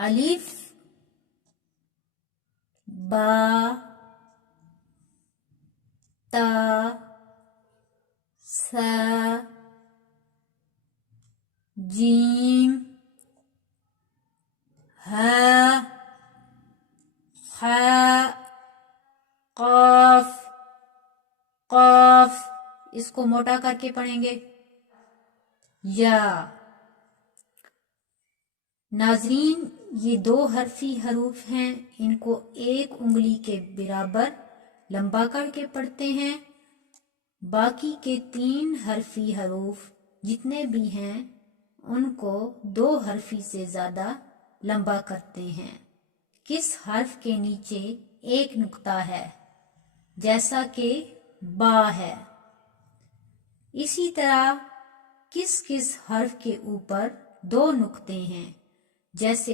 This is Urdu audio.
الف با تا سا جیم ہا حا قاف قاف، اس کو موٹا کر کے پڑھیں گے یا۔ ناظرین یہ 2 حرفی حروف ہیں، ان کو 1 انگلی کے برابر لمبا کر کے پڑھتے ہیں۔ باقی کے 3 حرفی حروف جتنے بھی ہیں ان کو 2 حرفی سے زیادہ لمبا کرتے ہیں۔ کس حرف کے نیچے 1 نقطہ ہے؟ جیسا کہ با ہے۔ اسی طرح کس کس حرف کے اوپر 2 نقطے ہیں؟ جیسے